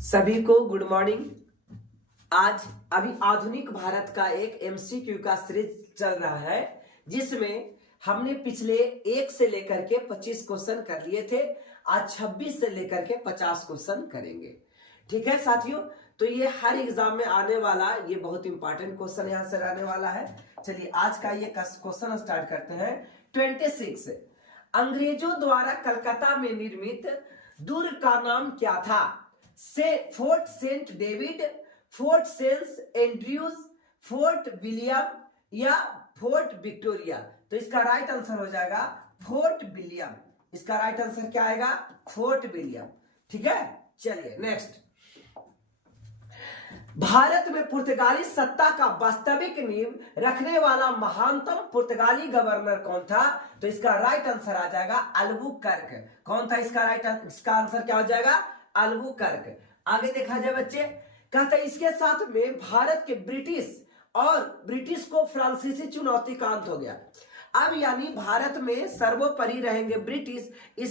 सभी को good morning. आज अभी आधुनिक भारत का एक एमसीक्यू का सीरीज चल रहा है, जिसमें हमने पिछले 1 से लेकर के 25 क्वेश्चन कर लिए थे। आज 26 से लेकर के 50 क्वेश्चन करेंगे। ठीक है साथियों, तो ये हर एग्जाम में आने वाला, ये बहुत इंपॉर्टेंट क्वेश्चन यहाँ से आने वाला है। चलिए आज का ये क्वेश्चन स्टार्ट करते हैं। 26, अंग्रेजों द्वारा कलकत्ता में निर्मित दुर्ग का नाम क्या था? Fort Saint David, Fort Saint Andrews, Fort William या फोर्ट विक्टोरिया? तो इसका राइट आंसर हो जाएगा फोर्ट विलियम। इसका राइट आंसर क्या आएगा? Fort William. ठीक है, चलिए नेक्स्ट। भारत में पुर्तगाली सत्ता का वास्तविक नींव रखने वाला महानतम पुर्तगाली गवर्नर कौन था? तो इसका राइट आंसर आ जाएगा अल्बुकर्क। कौन था इसका इसका आंसर क्या हो जाएगा? अल्बुकर्क। आगे देखा जाए बच्चे, कहते हैं इसके साथ में भारत के ब्रिटिश को फ्रांसीसी चुनौती का अंत हो गया। अब यानी भारत में सर्वोपरि रहेंगे ब्रिटिश। ये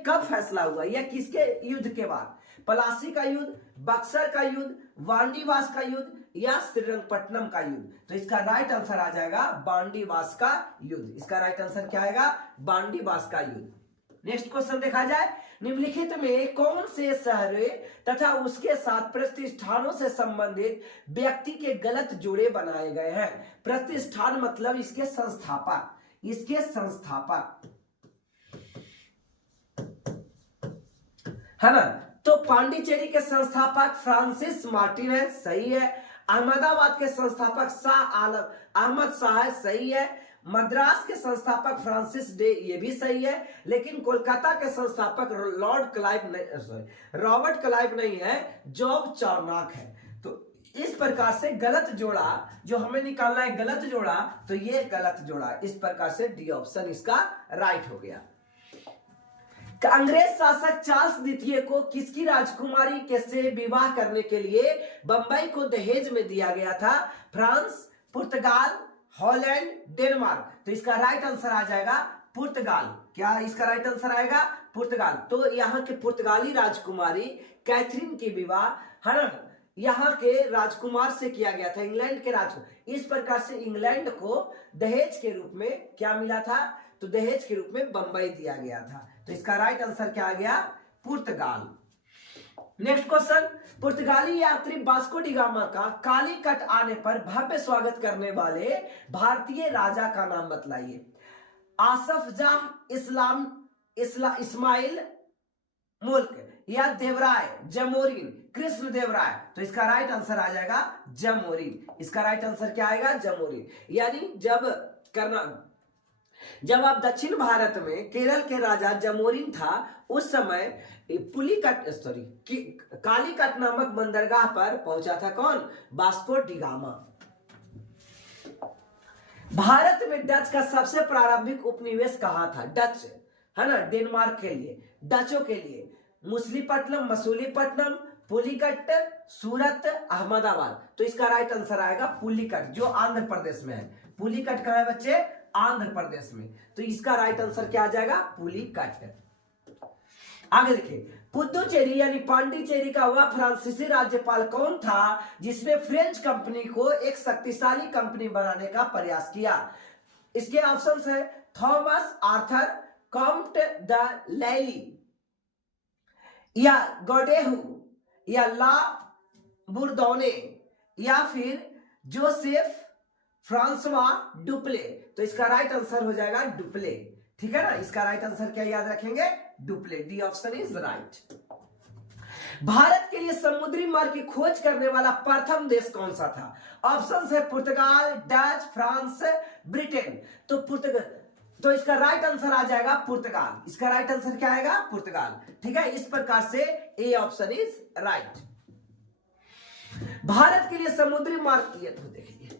कब फैसला हुआ? यह किसके युद्ध के बाद? पलासी का युद्ध, बक्सर का युद्ध, वांडीवास का युद्ध या श्रीरंगपट्टनम का युद्ध? तो इसका राइट आंसर आ जाएगा वांडीवास का युद्ध। इसका राइट आंसर क्या आएगा? वांडीवास का युद्ध। नेक्स्ट क्वेश्चन देखा जाए, निम्नलिखित में कौन से शहरों तथा उसके साथ प्रतिष्ठानों से संबंधित व्यक्ति के गलत जोड़े बनाए गए हैं? प्रतिष्ठान मतलब इसके संस्थापक है ना। तो पांडिचेरी के संस्थापक फ्रांसिस मार्टिन है, सही है। अहमदाबाद के संस्थापक शाह आलम अहमद शाह है, सही है। मद्रास के संस्थापक फ्रांसिस डे, ये भी सही है। लेकिन कोलकाता के संस्थापक रॉबर्ट क्लाइव नहीं है, जॉब चार्नॉक है। तो इस प्रकार से गलत जोड़ा जो हमें निकालना है, गलत जोड़ा, तो ये गलत जोड़ा। इस प्रकार से डी ऑप्शन इसका राइट हो गया। अंग्रेज शासक चार्ल्स द्वितीय को किसकी राजकुमारी के से विवाह करने के लिए बंबई को दहेज में दिया गया था? फ्रांस, पुर्तगाल, हॉलैंड, डेनमार्क? तो इसका राइट आंसर आ जाएगा पुर्तगाल। क्या इसका राइट आंसर आएगा? पुर्तगाल। तो यहाँ के पुर्तगाली राजकुमारी कैथरीन की विवाह है ना, यहाँ के राजकुमार से किया गया था, इंग्लैंड के राजकुमार। इस प्रकार से इंग्लैंड को दहेज के रूप में क्या मिला था? तो दहेज के रूप में बंबई दिया गया था। तो इसका राइट आंसर क्या आ गया? पुर्तगाल। नेक्स्ट क्वेश्चन, पुर्तगाली यात्री वास्को डी गामा का कालीकट आने पर भव्य स्वागत करने वाले भारतीय राजा का नाम बतलाइए। आसफ जाह, इस्माइल मुल्क या देवराय जमोरिन, कृष्ण देवराय? तो इसका राइट आंसर आ जाएगा जमोरिन। इसका राइट आंसर क्या आएगा? जमोरिन। यानी जब आप दक्षिण भारत में केरल के राजा जमोरिन था, उस समय कालीकट नामक बंदरगाह पर पहुंचा था कौन? Vasco D gamma. भारत में डच का सबसे प्रारंभिक उपनिवेश कहां था? डच है ना, डेनमार्क के लिए, डचों के लिए मसूलीपट्टनम, पुलिकट, सूरत, अहमदाबाद? तो इसका राइट आंसर आएगा पुलिकट, जो आंध्र प्रदेश में है। पुलिकट कहाँ है बच्चे? आंध्र प्रदेश में। तो इसका राइट आंसर क्या आ जाएगा? पुलिकट। आगे देखिए, पुदुचेरी यानी पांडिचेरी का वह फ्रांसीसी राज्यपाल कौन था जिसने फ्रेंच कंपनी को एक शक्तिशाली कंपनी बनाने का प्रयास किया? इसके ऑप्शंस है थॉमस आर्थर, काउंट द लैली या गोडेहू या ला बुर्दोने या फिर जोसेफ फ्रांसवा डुप्ले? तो इसका राइट आंसर हो जाएगा डुप्ले। ठीक है ना, इसका राइट आंसर क्या याद रखेंगे? Dupleix. D option is right. Bharat के लिए समुद्री मार्ग की खोज करने वाला प्रथम देश कौन सा था? ऑप्शंस है पुर्तगाल, डच, फ्रांस, ब्रिटेन। तो इसका राइट आंसर आ जाएगा पुर्तगाल। इसका राइट आंसर क्या आएगा? पुर्तगाल। ठीक है, इस प्रकार से A option is right. Bharat के लिए समुद्री मार्ग देखिए,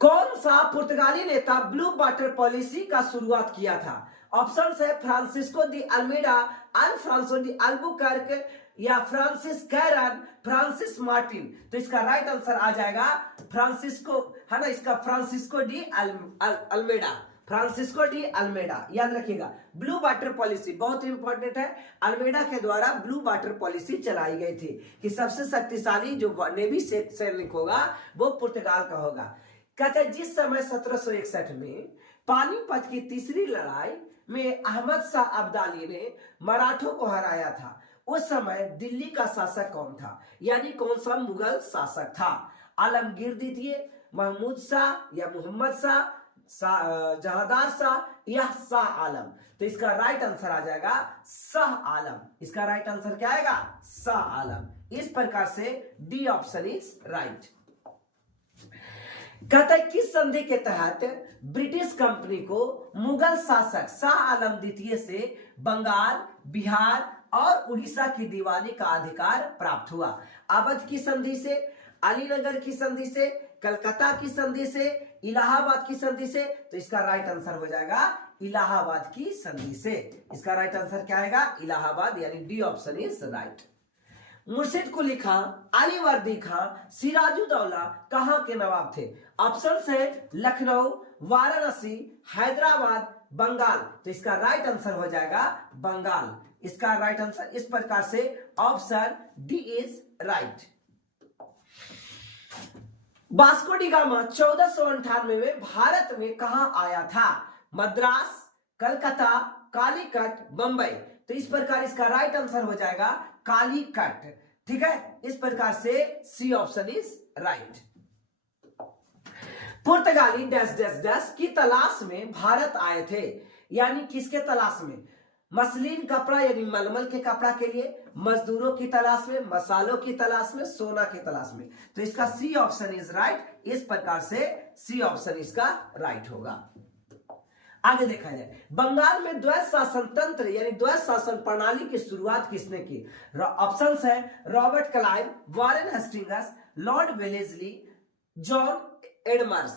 कौन सा पुर्तगाली नेता ब्लू वाटर पॉलिसी का शुरुआत किया था? ऑप्शंस है Francisco de Almeida, Alfonso de Albuquerque या फ्रांसिस कैरन, फ्रांसिस मार्टिन? तो इसका राइट आंसर आ जाएगा फ्रांसिस्को, है ना, इसका Francisco de Almeida. Francisco de Almeida, याद रखिएगा। ब्लू वाटर पॉलिसी बहुत इंपॉर्टेंट है। अल्मेडा के द्वारा ब्लू वाटर पॉलिसी चलाई गई थी कि सबसे शक्तिशाली जो नेवी सैनिक होगा वो पुर्तगाल का होगा। कहते हैं जिस समय 1761 में पानीपत की तीसरी लड़ाई में अहमद शाह अब्दाली ने मराठों को हराया था, उस समय दिल्ली का शासक कौन था, यानी कौन सा मुगल शासक था? आलमगीर द्वितीय, महमूद शाह या मोहम्मद शाह, जहादार शाह या शाह आलम? तो इसका राइट आंसर आ जाएगा शाह आलम। इसका राइट आंसर क्या आएगा? शाह आलम। इस प्रकार से डी ऑप्शन इज राइट। कहता है किस संधि के तहत ब्रिटिश कंपनी को मुगल शासक शाह आलम द्वितीय से बंगाल, बिहार और उड़ीसा की दीवानी का अधिकार प्राप्त हुआ? अवध की संधि से, अलीनगर की संधि से, कलकत्ता की संधि से, इलाहाबाद की संधि से? तो इसका राइट आंसर हो जाएगा इलाहाबाद की संधि से। इसका राइट आंसर क्या आएगा? इलाहाबाद, यानी डी ऑप्शन इज राइट। मुर्शिद कुली खां, अली वर्दी खां, सिराजुद्दौला कहां के नवाब थे? ऑप्शन है लखनऊ, वाराणसी, हैदराबाद, बंगाल। तो इसका राइट आंसर हो जाएगा बंगाल। इसका राइट आंसर इस प्रकार से option D is right. Vasco D gamma 1498 में भारत में कहां आया था? मद्रास, कलकत्ता, कालीकट, बंबई? तो इस प्रकार इसका राइट आंसर हो जाएगा कालीकट। ठीक है, इस प्रकार से सी ऑप्शन इज राइट। पुर्तगाली डैश डैश डैश की तलाश में भारत आए थे, यानी किसके तलाश में? मसलिन कपड़ा यानी मलमल के कपड़ा के लिए, मजदूरों की तलाश में, मसालों की तलाश में, सोना की तलाश में? तो इसका सी ऑप्शन इज राइट। इस प्रकार से सी ऑप्शन इसका राइट होगा। आगे देखा जाए, बंगाल में द्वैत शासन तंत्र यानी द्वैत शासन प्रणाली की शुरुआत किसने की? ऑप्शंस है Robert Clive, Warren Hastings, Lord Wellesley, John Adams.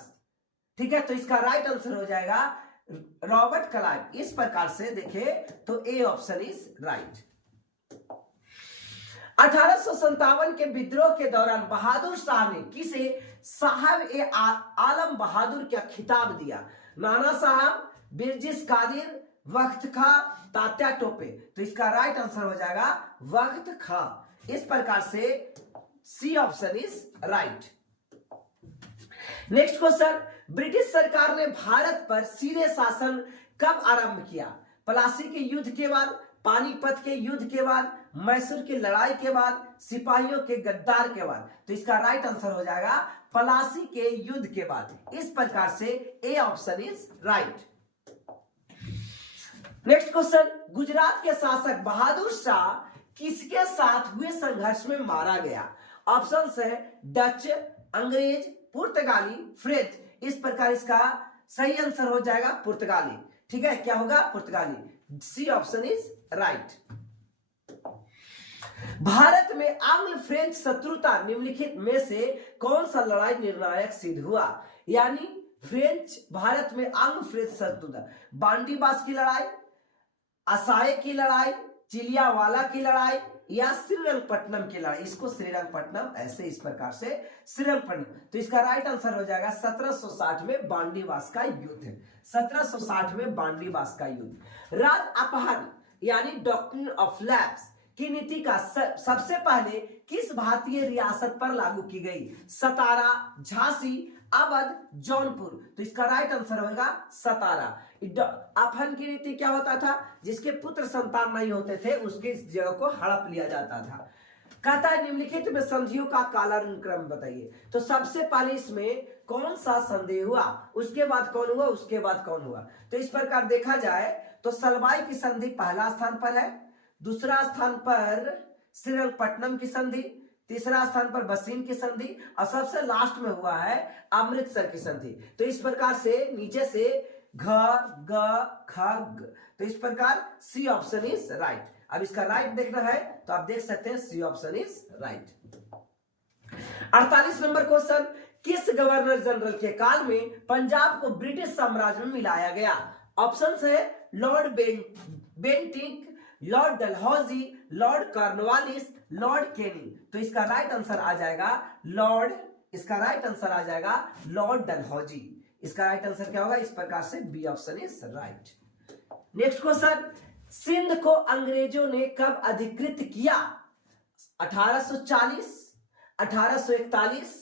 ठीक है, तो इसका राइट आंसर हो जाएगा रॉबर्ट क्लाइव। इस प्रकार से देखे तो ए ऑप्शन इज राइट। 1857 के विद्रोह के दौरान बहादुर शाह ने किसे साहब ए आलम बहादुर का खिताब दिया? नाना साहब, बिरजिस कादिर, वक्त खां, तात्या टोपे? तो इसका राइट आंसर हो जाएगा वक्त खां। इस प्रकार से C option is right. Next question, British सरकार ने भारत पर सीधे शासन कब आरंभ किया? प्लासी के युद्ध के बाद, पानीपत के युद्ध के बाद, मैसूर की लड़ाई के बाद, सिपाहियों के गद्दार के बाद? तो इसका राइट आंसर हो जाएगा प्लासी के युद्ध के बाद। इस प्रकार से A option is right. Next question, Gujarat के शासक बहादुर शाह किसके साथ हुए संघर्ष में मारा गया? ऑप्शन है डच, अंग्रेज, पुर्तगाली, फ्रेंच? इस प्रकार इसका सही आंसर हो जाएगा पुर्तगाली। ठीक है, क्या होगा? पुर्तगाली। C option is right. Bharat में आंग्ल फ्रेंच शत्रुता निम्नलिखित में से कौन सा लड़ाई निर्णायक सिद्ध हुआ? यानी फ्रेंच भारत में आंग्ल फ्रेंच शत्रुता, बांडीबास की लड़ाई, असाए की लड़ाई, चिलियावाला की लड़ाई या श्रीरंगपट्टनम की लड़ाई? इसको श्रीरंगपट्टनम, ऐसे इस प्रकार से श्रीरंगपट्टनम। तो इसका राइट आंसर हो जाएगा 1760 में बांडीबास का युद्ध। 1760 में बांडीबास का युद्ध। राज अपहरण यानी डॉक्ट्रिन ऑफ लैप्स की नीति का सबसे पहले किस भारतीय रियासत पर लागू की गई? सतारा, झांसी, अवध, जौनपुर? तो इसका राइट आंसर होगा सतारा। अपहरण की नीति क्या होता था? जिसके पुत्र संतान नहीं होते थे उसके जगह को हड़प लिया जाता था। कहता है निम्नलिखित में संधियों का कालानुक्रम बताइए। तो सबसे पहले इसमें कौन सा संधि हुआ, उसके बाद कौन हुआ, उसके बाद कौन हुआ? तो इस प्रकार देखा जाए तो सलवाई की संधि पहला स्थान पर है, दूसरा स्थान पर श्रीरंगपट्टनम की संधि, तीसरा स्थान पर बसीन की संधि और सबसे लास्ट में हुआ है अमृतसर की संधि। तो इस प्रकार से नीचे से घ, ग, ख, ग। तो इस प्रकार सी ऑप्शन इज राइट। अब इसका राइट देखना है तो आप देख सकते हैं C option is right. 48 number question, किस गवर्नर जनरल के काल में पंजाब को ब्रिटिश साम्राज्य में मिलाया गया? ऑप्शंस है Lord Bentinck, Lord Dalhousie, Lord Cornwallis, Lord Canning? तो इसका राइट आंसर आ जाएगा लॉर्ड, इसका राइट आंसर आ जाएगा लॉर्ड डलहौजी। इसका राइट आंसर क्या होगा? इस प्रकार से B option is right. Next question, Sindh को अंग्रेजों ने कब अधिकृत किया? 1840, 1841,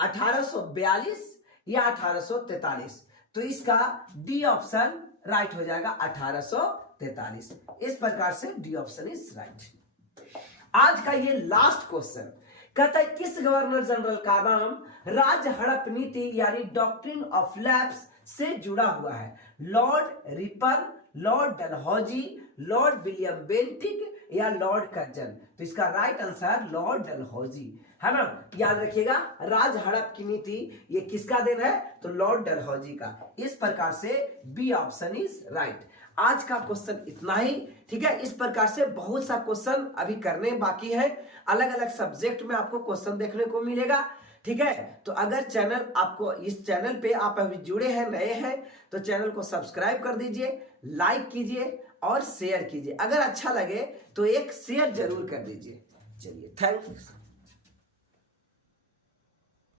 1842 या 1843? तो इसका डी ऑप्शन राइट हो जाएगा 1843। इस प्रकार से डी ऑप्शन इज राइट। आज का ये लास्ट क्वेश्चन कहता है किस गवर्नर जनरल का नाम राज हड़प नीति यानी डॉक्ट्रिन ऑफ लैप्स से जुड़ा हुआ है? Lord Ripon, Lord Dalhousie, Lord William Bentinck या लॉर्ड कर्जन? तो इसका राइट आंसर लॉर्ड डलहौजी है ना। याद रखिएगा, राज हड़प की नीति ये किसका देन है? तो लॉर्ड डलहौजी का। इस प्रकार से बी ऑप्शन इज राइट। आज का क्वेश्चन इतना ही, ठीक है। इस प्रकार से बहुत सा क्वेश्चन अभी करने बाकी है, अलग अलग सब्जेक्ट में आपको क्वेश्चन देखने को मिलेगा, ठीक है। तो अगर चैनल आपको, इस चैनल पे आप अभी जुड़े हैं, नए हैं, तो चैनल को सब्सक्राइब कर दीजिए, लाइक कीजिए और शेयर कीजिए। अगर अच्छा लगे तो एक शेयर जरूर कर दीजिए। चलिए, थैंक यू।